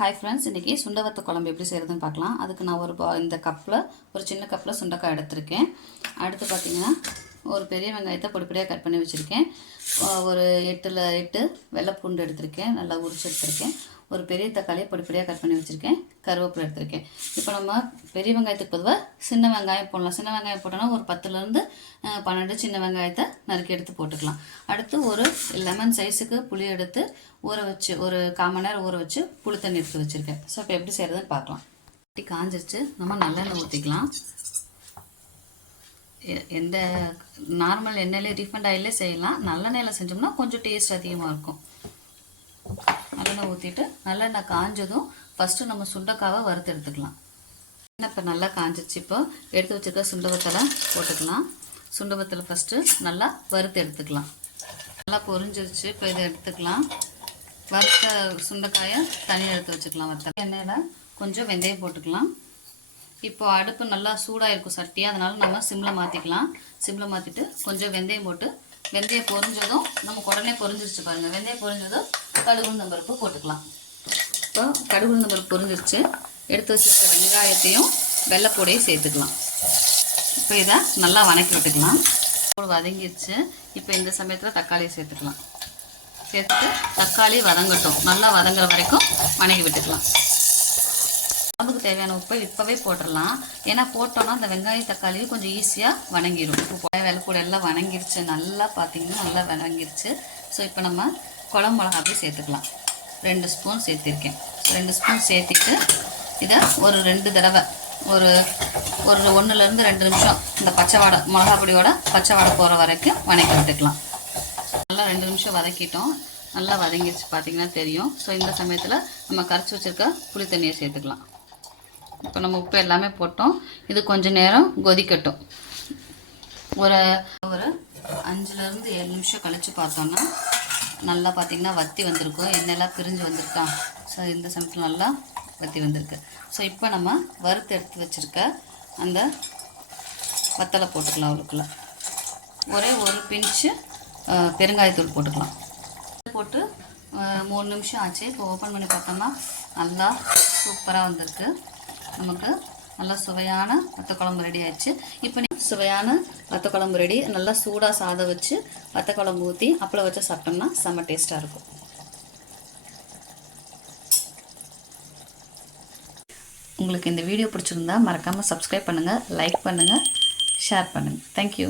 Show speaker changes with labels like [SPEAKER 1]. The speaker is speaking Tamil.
[SPEAKER 1] ஹாய் ஃப்ரெண்ட்ஸ் இன்றைக்கி சுண்டவத்த குழம்பு எப்படி செய்கிறதுன்னு பார்க்கலாம். அதுக்கு நான் ஒரு பா- இந்த கப்பில் ஒரு சின்ன கப்பில் சுண்டக்காய் எடுத்திருக்கேன். அடுத்து பார்த்தீங்கன்னா ஒரு பெரிய வெங்காயத்தை பொடிப்படியாக கட் பண்ணி வச்சுருக்கேன். ஒரு எட்டில் எட்டு வெள்ளைப்பூண்டு எடுத்திருக்கேன். நல்லா உரிச்சு எடுத்திருக்கேன். ஒரு பெரிய தக்காளியை பொடிப்படியாக கட் பண்ணி வச்சுருக்கேன். கருவேப்பிலை எடுத்திருக்கேன். இப்போ நம்ம பெரிய வெங்காயத்துக்கு பொதுவாக சின்ன வெங்காயம் போடலாம். சின்ன வெங்காயம் போட்டோன்னா ஒரு பத்துலேருந்து பன்னெண்டு சின்ன வெங்காயத்தை நறுக்கி எடுத்து போட்டுக்கலாம். அடுத்து ஒரு லெமன் சைஸுக்கு புளி எடுத்து ஊற வச்சு ஒரு காமன் நேரம் ஊற வச்சு புளி தண்ணி எடுத்து வச்சுருக்கேன். ஸோ இப்போ எப்படி செய்கிறதுன்னு பார்க்கலாம். இப்படி காஞ்சிருச்சு. நம்ம நல்லெண்ணெய் ஊற்றிக்கலாம் எந்த நார்மல் எண்ணெயிலே ரீஃபண்ட் ஆயிலே செய்யலாம். நல்லெண்ணெயில் செஞ்சோம்னா கொஞ்சம் டேஸ்ட் அதிகமாக இருக்கும். நல்லெண்ணெய் ஊற்றிட்டு நல்லெண்ணெய் காஞ்சதும் ஃபஸ்ட்டு நம்ம சுண்டைக்காவை வறுத்து எடுத்துக்கலாம். எண்ணெய் இப்போ நல்லா காஞ்சிச்சு. இப்போ எடுத்து வச்சுருக்க சுண்டவத்தலை போட்டுக்கலாம். சுண்டவத்தலை ஃபஸ்ட்டு நல்லா வறுத்து எடுத்துக்கலாம். நல்லா பொரிஞ்சிருச்சு. இப்போ இதை எடுத்துக்கலாம். வறுத்த சுண்டைக்காயை தனியாக எடுத்து வச்சுக்கலாம். வறுத்த எண்ணெயில் கொஞ்சம் வெந்தயம் போட்டுக்கலாம். இப்போ அடுப்பு நல்லா சூடாக இருக்கும் சட்டி அதனால் நம்ம சிம்மில் மாற்றிக்கலாம் சிம்மில் மாற்றிட்டு கொஞ்சம் வெந்தயம் போட்டு வெந்தயம் பொரிஞ்சதும் நமக்கு உடனே பொரிஞ்சிருச்சு பாருங்கள் வெந்தயம் பொரிஞ்சதும் கடுகு பருப்பு போட்டுக்கலாம். இப்போ கடுகு பருப்பு பொரிஞ்சிருச்சு. எடுத்து வச்சிருக்க வெங்காயத்தையும் வெள்ளைப்பூடையும் சேர்த்துக்கலாம். இப்போ இதை நல்லா வணக்கி விட்டுக்கலாம். வதங்கிடுச்சு இப்போ இந்த சமயத்தில் தக்காளியை சேர்த்துக்கலாம். சேர்த்துட்டு தக்காளி வதங்கட்டும். நல்லா வதங்குற வரைக்கும் வணங்கி விட்டுக்கலாம். குழம்புக்கு தேவையான உப்பை இப்போவே போட்டுடலாம் ஏன்னா போட்டோன்னா அந்த வெங்காயம் தக்காளி கொஞ்சம் ஈஸியாக வணங்கிடும் இப்போ கூட எல்லாம் வணங்கிருச்சு. நல்லா பார்த்தீங்கன்னா நல்லா வணங்கிருச்சு. ஸோ இப்போ நம்ம குழம்பு மிளகா சேர்த்துக்கலாம். ரெண்டு ஸ்பூன் சேர்த்திருக்கேன். ரெண்டு ஸ்பூன் சேர்த்திட்டு இதை ஒரு ரெண்டு தடவை ஒரு ஒரு ஒன்றுலேருந்து ரெண்டு நிமிஷம் இந்த பச்சை வாடை மிளகா பொடியோட பச்சை வாடை போகிற வரைக்கும் வணக்கி விட்டுக்கலாம். நல்லா ரெண்டு நிமிஷம் வதக்கிட்டோம். நல்லா வதங்கிடுச்சு பார்த்தீங்கன்னா தெரியும். ஸோ இந்த சமயத்தில் நம்ம கரைச்சி வச்சிருக்க புளி தண்ணியை சேர்த்துக்கலாம். இப்போ நம்ம உப்பு எல்லாமே போட்டோம். இது கொஞ்சம் நேரம் கொதிக்கட்டும். ஒரு ஒரு அஞ்சுலேருந்து ஏழு நிமிஷம் கழித்து பார்த்தோன்னா நல்லா பார்த்தீங்கன்னா வத்தி வந்திருக்கும். எண்ணெயெல்லாம் பிரிஞ்சு வந்திருக்கா. ஸோ இந்த சமயத்தில் நல்லா வத்தி வந்திருக்கு. ஸோ இப்போ நம்ம வறுத்து எடுத்து வச்சுருக்க அந்த வத்தலை போட்டுக்கலாம் அவளுக்குள்ள. ஒரே ஒரு பிஞ்சு பெருங்காயத்தூள் போட்டுக்கலாம். போட்டு மூணு நிமிஷம் ஆச்சு. இப்போ ஓப்பன் பண்ணி பார்த்தோம்னா நல்லா சூப்பராக வந்திருக்கு. நமக்கு நல்லா சுவையான வத்த குழம்பு ரெடி ஆயிடுச்சு. இப்போ நீ சுவையான வத்த குழம்பு ரெடி நல்லா சூடாக சாதம் வச்சு வத்த குழம்பு ஊற்றி அப்பளம் வச்சு சாப்பிட்டோம்னா செம்ம டேஸ்ட்டாக இருக்கும். உங்களுக்கு இந்த வீடியோ பிடிச்சிருந்தா மறக்காமல் சப்ஸ்கிரைப் பண்ணுங்கள் லைக் பண்ணுங்கள் ஷேர் பண்ணுங்கள் தேங்க்யூ